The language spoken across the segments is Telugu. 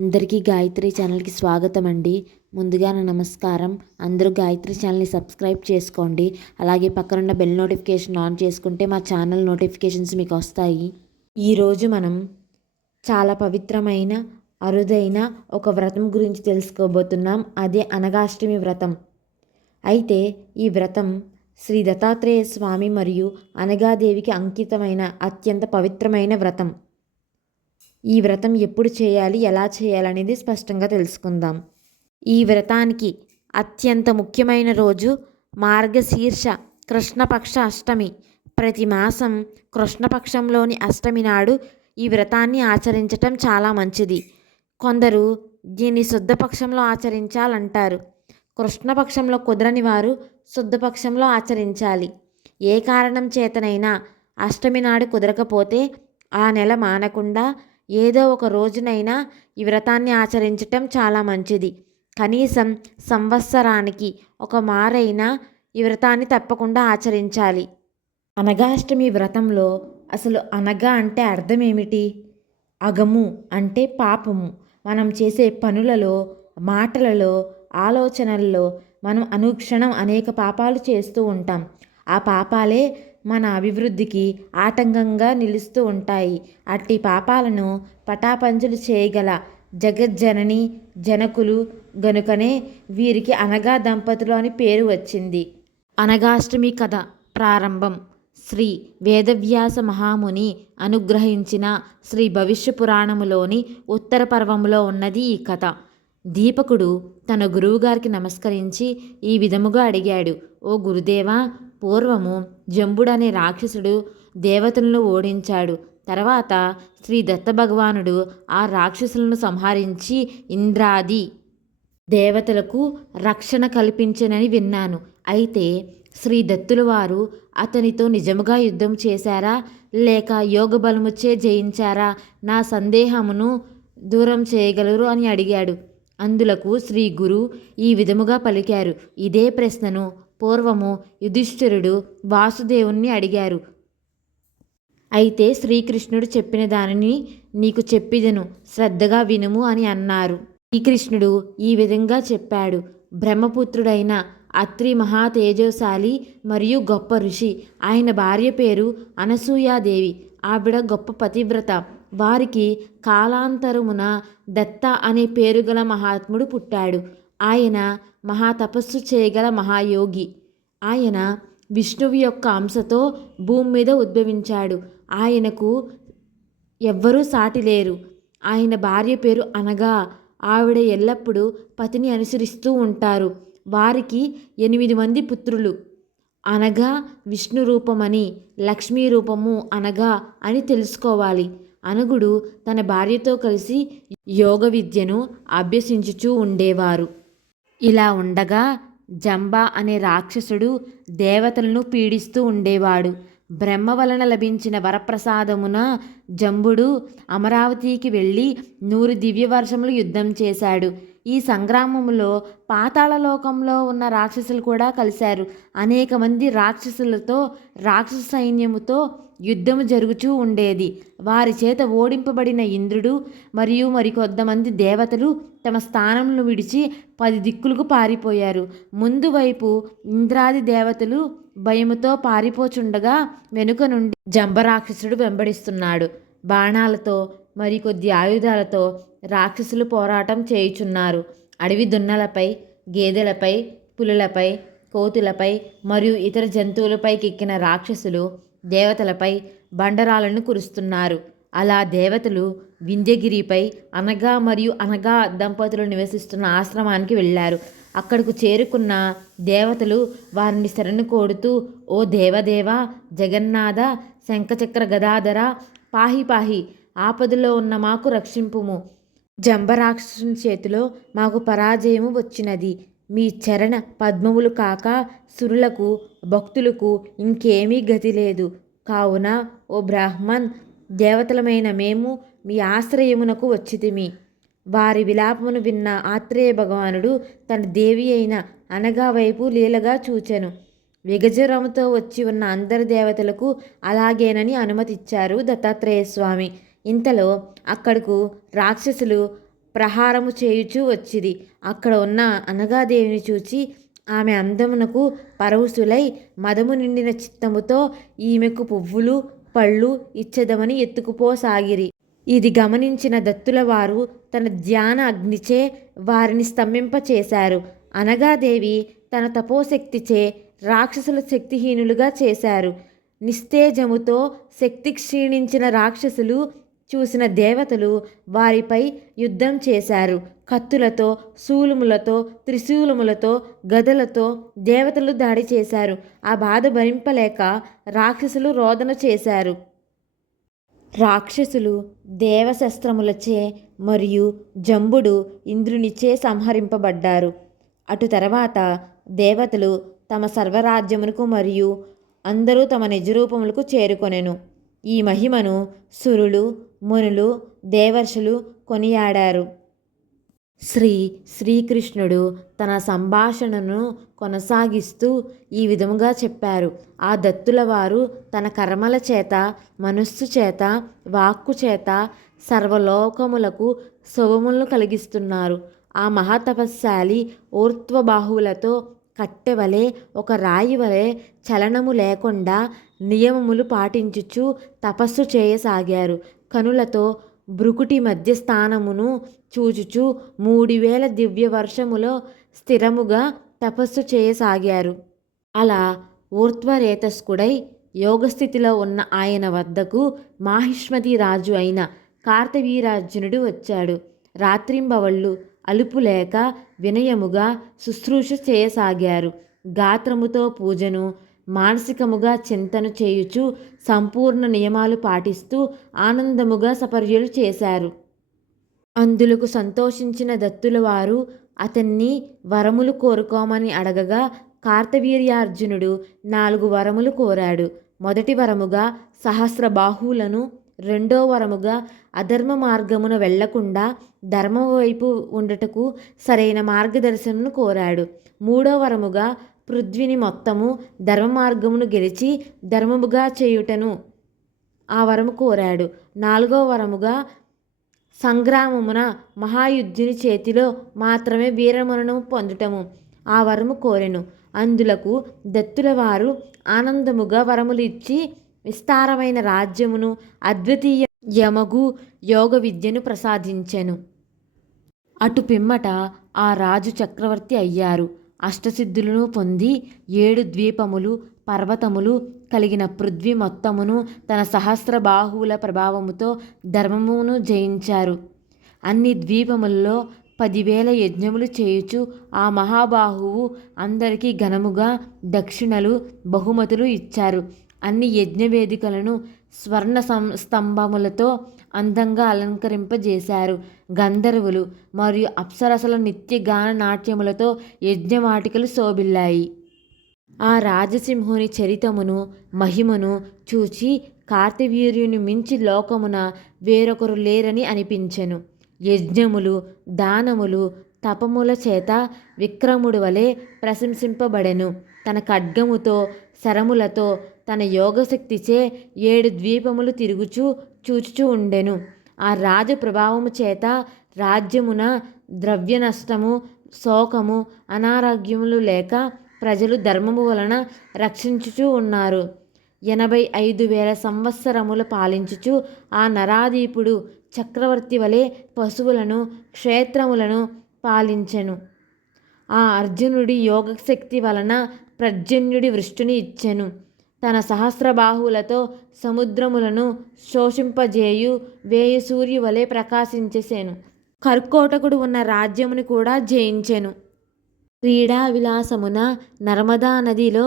అందరికీ గాయత్రి ఛానల్కి స్వాగతం అండి. ముందుగా నా నమస్కారం. అందరూ గాయత్రి ఛానల్ని సబ్స్క్రైబ్ చేసుకోండి. అలాగే పక్కనున్న బెల్ నోటిఫికేషన్ ఆన్ చేసుకుంటే మా ఛానల్ నోటిఫికేషన్స్ మీకు వస్తాయి. ఈరోజు మనం చాలా పవిత్రమైన అరుదైన ఒక వ్రతం గురించి తెలుసుకోబోతున్నాం. అదే అనగాష్టమి వ్రతం. అయితే ఈ వ్రతం శ్రీ దత్తాత్రేయ స్వామి మరియు అనగాదేవికి అంకితమైన అత్యంత పవిత్రమైన వ్రతం. ఈ వ్రతం ఎప్పుడు చేయాలి, ఎలా చేయాలనేది స్పష్టంగా తెలుసుకుందాం. ఈ వ్రతానికి అత్యంత ముఖ్యమైన రోజు మార్గశీర్ష కృష్ణపక్ష అష్టమి. ప్రతి మాసం కృష్ణపక్షంలోని అష్టమి నాడు ఈ వ్రతాన్ని ఆచరించటం చాలా మంచిది. కొందరు దీన్ని శుద్ధపక్షంలో ఆచరించాలంటారు. కృష్ణపక్షంలో కుదరని వారు శుద్ధపక్షంలో ఆచరించాలి. ఏ కారణం చేతనైనా అష్టమి నాడు కుదరకపోతే ఆ నెల మానకుండా ఏదో ఒక రోజునైనా ఈ వ్రతాన్ని ఆచరించటం చాలా మంచిది. కనీసం సంవత్సరానికి ఒక మారైనా ఈ వ్రతాన్ని తప్పకుండా ఆచరించాలి. అనగాష్టమి వ్రతంలో అసలు అనగా అంటే అర్థం ఏమిటి? అగము అంటే పాపము. మనం చేసే పనులలో, మాటలలో, ఆలోచనల్లో మనం అనుక్షణం అనేక పాపాలు చేస్తూ ఉంటాం. ఆ పాపాలే మన అభివృద్ధికి ఆటంకంగా నిలుస్తూ ఉంటాయి. అట్టి పాపాలను పటాపంచలు చేయగల జగజ్జనని జనకులు గనుకనే వీరికి అనగా దంపతులు అని పేరు వచ్చింది. అనగాష్టమి కథ ప్రారంభం. శ్రీ వేదవ్యాస మహాముని అనుగ్రహించిన శ్రీ భవిష్య పురాణములోని ఉత్తర పర్వములో ఉన్నది ఈ కథ. దీపకుడు తన గురువుగారికి నమస్కరించి ఈ విధముగా అడిగాడు. ఓ గురుదేవా, పూర్వము జంబుడనే రాక్షసుడు దేవతలను ఓడించాడు. తర్వాత శ్రీ దత్తభగవానుడు ఆ రాక్షసులను సంహరించి ఇంద్రాది దేవతలకు రక్షణ కల్పించనని విన్నాను. అయితే శ్రీ దత్తుల వారు అతనితో నిజముగా యుద్ధం చేశారా, లేక యోగ బలముచ్చే జయించారా? నా సందేహమును దూరం చేయగలరు అని అడిగాడు. అందులకు శ్రీ గురు ఈ విధముగా పలికారు. ఇదే ప్రశ్నను పూర్వము యుధిష్ఠిరుడు వాసుదేవుణ్ణి అడిగారు. అయితే శ్రీకృష్ణుడు చెప్పిన దానిని నీకు చెప్పిదను, శ్రద్ధగా వినుము అని అన్నారు. శ్రీకృష్ణుడు ఈ విధంగా చెప్పాడు. బ్రహ్మపుత్రుడైన అత్రి మహా తేజోశాలి మరియు గొప్ప ఋషి. ఆయన భార్య పేరు అనసూయాదేవి. ఆవిడ గొప్ప పతివ్రత. వారికి కాలాంతరమున దత్త అనే పేరు గల మహాత్ముడు పుట్టాడు. ఆయన మహాతపస్సు చేయగల మహాయోగి. ఆయన విష్ణువు యొక్క అంశతో భూమి మీద ఉద్భవించాడు. ఆయనకు ఎవ్వరూ సాటి లేరు. ఆయన భార్య పేరు అనగా. ఆవిడ ఎల్లప్పుడూ పతిని అనుసరిస్తూ ఉంటారు. వారికి 8 మంది పుత్రులు. అనగా విష్ణు రూపమని, లక్ష్మీ రూపము అనగా అని తెలుసుకోవాలి. అనగుడు తన భార్యతో కలిసి యోగ విద్యను అభ్యసించుచూ ఉండేవారు. ఇలా ఉండగా జంబ అనే రాక్షసుడు దేవతలను పీడిస్తూ ఉండేవాడు. బ్రహ్మ వలన లభించిన వరప్రసాదమున జంబుడు అమరావతికి వెళ్ళి 100 దివ్యవర్షములు యుద్ధం చేశాడు. ఈ సంగ్రామంలో పాతాళలోకంలో ఉన్న రాక్షసులు కూడా కలిశారు. అనేక మంది రాక్షసులతో, రాక్షస సైన్యముతో యుద్ధము జరుగుతూ ఉండేది. వారి చేత ఓడింపబడిన ఇంద్రుడు మరియు మరికొంతమంది దేవతలు తమ స్థానములను విడిచి 10 దిక్కులకు పారిపోయారు. ముందు వైపు ఇంద్రాది దేవతలు భయముతో పారిపోచుండగా వెనుక నుండి జంబరాక్షసుడు వెంబడిస్తున్నాడు. బాణాలతో మరికొద్ది ఆయుధాలతో రాక్షసులు పోరాటం చేయుచున్నారు. అడవి దున్నలపై, గేదెలపై, పులులపై, కోతులపై మరియు ఇతర జంతువులపైకి ఎక్కిన రాక్షసులు దేవతలపై బండరాలను కురుస్తున్నారు. అలా దేవతలు వింధ్యగిరిపై అనగా మరియు అనగా దంపతులు నివసిస్తున్న ఆశ్రమానికి వెళ్ళారు. అక్కడకు చేరుకున్న దేవతలు వారిని శరణు కోరుతూ, ఓ దేవదేవ, జగన్నాథ, శంఖచక్ర గదాధర, పాహి పాహి, ఆపదలో ఉన్న మాకు రక్షింపుము. జంబరాక్షసుని చేతిలో మాకు పరాజయము వచ్చినది. మీ చరణ పద్మములు కాక సురులకు, భక్తులకు ఇంకేమీ గతి లేదు. కావున ఓ బ్రాహ్మణ్, దేవతలమైన మేము మీ ఆశ్రయమునకు వచ్చితిమి. వారి విలాపమును విన్న ఆత్రేయ భగవానుడు తన దేవి అయిన అనగా వైపు లీలగా చూచెను. విగజరముతో వచ్చి ఉన్న అందరి దేవతలకు అలాగేనని అనుమతిచ్చారు దత్తాత్రేయ స్వామి. ఇంతలో అక్కడకు రాక్షసులు ప్రహారము చేయుచూ వచ్చిరి. అక్కడ ఉన్న అనగాదేవిని చూచి ఆమె అందమునకు పరవశులై మదము నిండిన చిత్తముతో ఈమెకు పువ్వులు పళ్ళు ఇచ్చెదమని ఎత్తుకుపోసాగిరి. ఇది గమనించిన దత్తుల వారు తన ధ్యాన అగ్నిచే వారిని స్తంభింపచేశారు. అనగాదేవి తన తపోశక్తిచే రాక్షసుల శక్తిహీనులుగా చేశారు. నిస్తేజముతో శక్తి క్షీణించిన రాక్షసులు చూసిన దేవతలు వారిపై యుద్ధం చేశారు. కత్తులతో, శూలములతో, త్రిశూలములతో, గదలతో దేవతలు దాడి చేశారు. ఆ బాధ భరింపలేక రాక్షసులు రోదన చేశారు. రాక్షసులు దేవశస్త్రములచే మరియు జంబుడు ఇంద్రునిచే సంహరింపబడ్డారు. అటు తర్వాత దేవతలు తమ సర్వరాజ్యమునకు మరియు అందరూ తమ నిజరూపములకు చేరుకొనెను. ఈ మహిమను సురులు, మునులు, దేవర్షులు కొనియాడారు. శ్రీకృష్ణుడు తన సంభాషణను కొనసాగిస్తూ ఈ విధముగా చెప్పారు. ఆ దత్తుల వారు తన కర్మల చేత, మనస్సు చేత, వాక్కు చేత సర్వలోకములకు శుభములను కలిగిస్తున్నారు. ఆ మహాతపస్శాలి ఊర్ధ్వబాహువులతో కట్టెవలే, ఒక రాయి వలె చలనము లేకుండా నియమములు పాటించుచు తపస్సు చేయసాగారు. కనులతో భృకుటి మధ్య స్థానమును చూచుచు 3000 దివ్య వర్షములో స్థిరముగా తపస్సు చేయసాగారు. అలా ఊర్ధ్వరేతస్కుడై యోగస్థితిలో ఉన్న ఆయన వద్దకు మాహిష్మతి రాజు అయిన కార్తవీర్యార్జునుడు వచ్చాడు. రాత్రింబవళ్ళు అలుపులేక వినయముగా శుశ్రూష చేయసాగారు. గాత్రముతో పూజను, మానసికముగా చింతను చేయుచు సంపూర్ణ నియమాలు పాటిస్తూ ఆనందముగా సపర్యలు చేశారు. అందులకు సంతోషించిన దత్తుల వారు అతన్ని వరములు కోరుకోమని అడగగా కార్తవీర్యార్జునుడు 4 వరములు కోరాడు. మొదటి వరముగా సహస్రబాహువులను, రెండో వరముగా అధర్మ మార్గమున వెళ్లకుండా ధర్మము వైపు ఉండుటకు సరైన మార్గదర్శనమును కోరాడు. మూడో వరముగా పృథ్వీని మొత్తము ధర్మ మార్గమును గెలిచి ధర్మముగా చేయుటను ఆ వరము కోరాడు. నాలుగో వరముగా సంగ్రామమున మహాయుద్ధుని చేతిలో మాత్రమే వీరమరణము పొందుటము ఆ వరము కోరెను. అందులకు దత్తుల వారు ఆనందముగా వరములు ఇచ్చి విస్తారమైన రాజ్యమును, అద్వితీయ యమగు యోగ విద్యను ప్రసాదించెను. అటు పిమ్మట ఆ రాజు చక్రవర్తి అయ్యారు. అష్టసిద్ధులను పొంది 7 ద్వీపములు, పర్వతములు కలిగిన పృథ్వీ మొత్తమును తన సహస్ర బాహువుల ప్రభావముతో ధర్మమును జయించారు. అన్ని ద్వీపములలో 10,000 యజ్ఞములు చేయుచు ఆ మహాబాహువు అందరికీ ఘనముగా దక్షిణలు, బహుమతులు ఇచ్చారు. అన్ని యజ్ఞవేదికలను స్వర్ణ స్తంభములతో అందంగా అలంకరింపజేశారు. గంధర్వులు మరియు అప్సరసల నిత్య గాన నాట్యములతో యజ్ఞవాటికలు శోభిల్లాయి. ఆ రాజసింహుని చరితమును, మహిమను చూచి కార్తవీర్యుని మించి లోకమున వేరొకరు లేరని అనిపించెను. యజ్ఞములు, దానములు, తపముల చేత విక్రముడు వలె ప్రశంసింపబడెను. తన ఖడ్గముతో, శరములతో, తన యోగశక్తిచే 7 ద్వీపములు తిరుగుచూ చూచుచూ ఉండెను. ఆ రాజు ప్రభావము చేత రాజ్యమున ద్రవ్య నష్టము, శోకము, అనారోగ్యములు లేక ప్రజలు ధర్మము వలన రక్షించుచూ ఉన్నారు. 85,000 సంవత్సరములు పాలించుచు ఆ నరాధీపుడు చక్రవర్తి వలె పశువులను, క్షేత్రములను పాలించెను. ఆ అర్జునుడి యోగశక్తి వలన పర్జన్యుడి వృష్టిని ఇచ్చెను. తన సహస్రబాహువులతో సముద్రములను శోషింపజేయు వేయి సూర్యువలే ప్రకాశించెను. కర్కోటకుడు ఉన్న రాజ్యముని కూడా జయించెను. క్రీడా విలాసమున నర్మదా నదిలో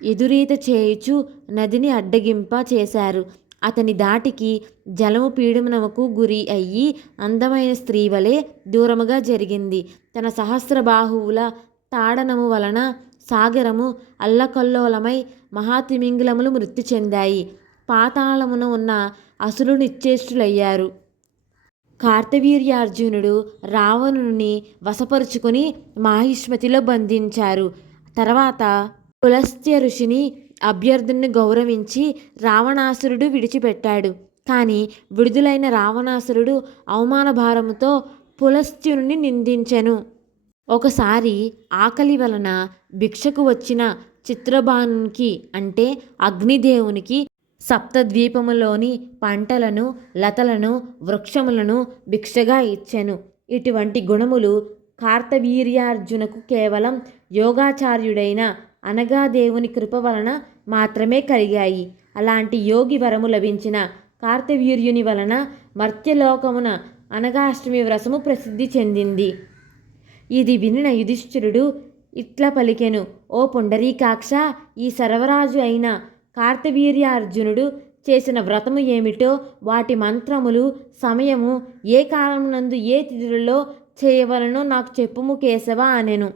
ఎదురీత చేయుచు నదిని అడ్డగింప చేశారు. అతని దాటికి జలము పీడనముకు గురి అయ్యి అందమైన స్త్రీ వలె దూరముగా జరిగింది. తన సహస్రబాహువుల తాడనము వలన సాగరము అల్లకల్లోలమై మహాతిమింగలములు మృతి చెందాయి. పాతాళమున ఉన్న అసులు నిశ్చేష్టులయ్యారు. కార్తవీర్యార్జునుడు రావణుని వశపరుచుకుని మాహిష్మతిలో బంధించారు. తర్వాత పులస్త్య ఋషిని అభ్యర్థుని గౌరవించి రావణాసురుడు విడిచిపెట్టాడు. కానీ విడుదలైన రావణాసురుడు అవమాన భారముతో పులస్త్యుని నిందించెను. ఒకసారి ఆకలి వలన భిక్షకు వచ్చిన చిత్రబానునికి అంటే అగ్నిదేవునికి సప్తద్వీపములోని పంటలను, లతలను, వృక్షములను భిక్షగా ఇచ్చెను. ఇటువంటి గుణములు కార్తవీర్యార్జునకు కేవలం యోగాచార్యుడైన అనగాదేవుని కృప వలన మాత్రమే కలిగాయి. అలాంటి యోగి వరము లభించిన కార్తవీర్యుని వలన మర్త్యలోకమున అనగాష్టమి వ్రతము ప్రసిద్ధి చెందింది. ఇది వినిన యుధిష్ఠిరుడు ఇట్లా పలికెను: ఓ పుండరీకాక్ష, ఈ సర్వరాజు అయిన కార్తవీర్యార్జునుడు చేసిన వ్రతము ఏమిటో, వాటి మంత్రములు, సమయము, ఏ కాలమునందు ఏ తిథులలో చేయవలనో నాకు చెప్పుము కేశవ అనెను.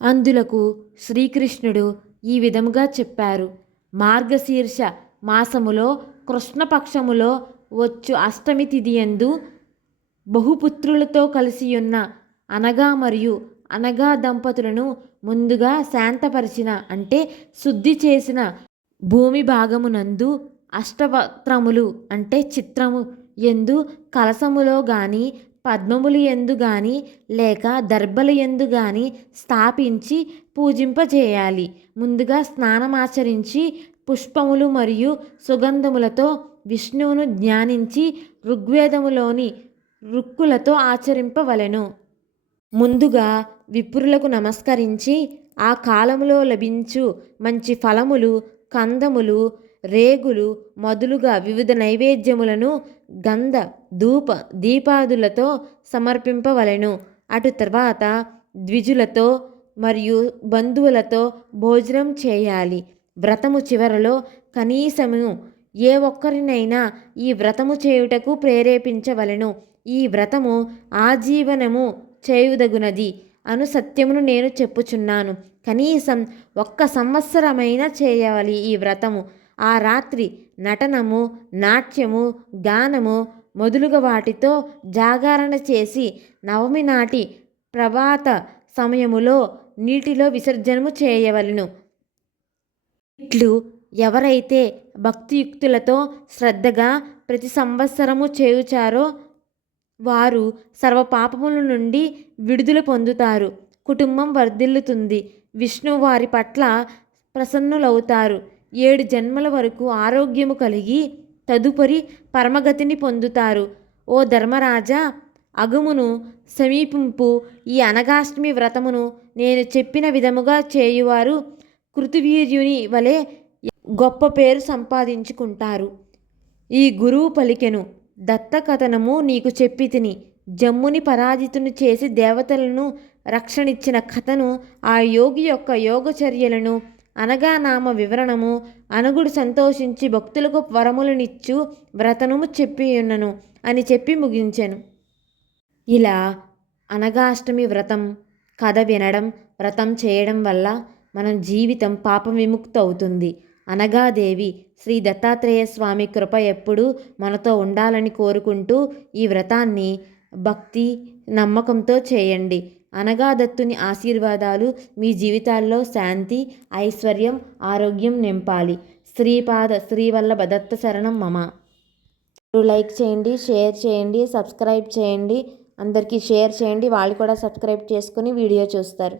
అందులకు శ్రీకృష్ణుడు ఈ విధముగా చెప్పారు: మార్గశీర్ష మాసములో కృష్ణపక్షములో వచ్చు అష్టమి తిథియందు బహుపుత్రులతో కలిసియున్న అనగా మరియు అనగా దంపతులను ముందుగా శాంతపరిచిన అంటే శుద్ధి చేసిన భూమి భాగమునందు అష్టవక్త్రములు అంటే చిత్రము ఎందు కలసములో గాని పద్మములు ఎందు గాని లేక దర్భలు ఎందు గాని స్థాపించి పూజింపజేయాలి. ముందుగా స్నానమాచరించి పుష్పములు మరియు సుగంధములతో విష్ణువును ధ్యానించి ఋగ్వేదములోని రుక్కులతో ఆచరింపవలెను. ముందుగా విప్రులకు నమస్కరించి ఆ కాలములో లభించు మంచి ఫలములు, కందములు, రేగులు మొదలుగా వివిధ నైవేద్యములను గంధ ధూప దీపాదులతో సమర్పింపవలెను. అటు తర్వాత ద్విజులతో మరియు బంధువులతో భోజనం చేయాలి. వ్రతము చివరలో కనీసము ఏ ఒక్కరినైనా ఈ వ్రతము చేయుటకు ప్రేరేపించవలెను. ఈ వ్రతము ఆజీవనము చేయుదగునది అను సత్యమును నేను చెప్పుచున్నాను. కనీసం 1 సంవత్సరమైనా చేయాలి ఈ వ్రతము. ఆ రాత్రి నటనము, నాట్యము, గానము మొదలుగా వాటితో జాగరణ చేసి నవమి నాటి ప్రభాత సమయములో నీటిలో విసర్జనము చేయవలెను. ఇట్లు ఎవరైతే భక్తియుక్తులతో శ్రద్ధగా ప్రతి సంవత్సరము చేయుచారో వారు సర్వపాపముల నుండి విడుదల పొందుతారు. కుటుంబం వర్ధిల్లుతుంది. విష్ణువు వారి పట్ల ప్రసన్నులవుతారు. 7 జన్మల వరకు ఆరోగ్యము కలిగి తదుపరి పరమగతిని పొందుతారు. ఓ ధర్మరాజా, అగమును సమీపింపు ఈ అనగాష్టమి వ్రతమును నేను చెప్పిన విధముగా చేయువారు కృతవీర్యుని వలె గొప్ప పేరు సంపాదించుకుంటారు. ఈ గురువు పలికెను: దత్తకథనము నీకు చెప్పి తిని. జమ్ముని పరాజితుని చేసి దేవతలను రక్షణిచ్చిన కథను, ఆ యోగి యొక్క యోగచర్యలను, అనగా నామ వివరణము, అనగుడు సంతోషించి భక్తులకు వరములనిచ్చు వ్రతనము చెప్పియున్నను అని చెప్పి ముగించెను. ఇలా అనగాష్టమి వ్రతం కథ వినడం, వ్రతం చేయడం వల్ల మన జీవితం పాప విముక్తి అవుతుంది. అనగాదేవి శ్రీ దత్తాత్రేయ స్వామి కృప ఎప్పుడూ మనతో ఉండాలని కోరుకుంటూ ఈ వ్రతాన్ని భక్తి నమ్మకంతో చేయండి. అనగాదత్తుని ఆశీర్వాదాలు మీ జీవితాల్లో శాంతి, ఐశ్వర్యం, ఆరోగ్యం నింపాలి. శ్రీపాద శ్రీవల్లభ దత్త శరణం మమ. లైక్ చేయండి, షేర్ చేయండి, సబ్స్క్రైబ్ చేయండి. అందరికీ షేర్ చేయండి, వాళ్ళు కూడా సబ్స్క్రైబ్ చేసుకుని వీడియో చూస్తారు.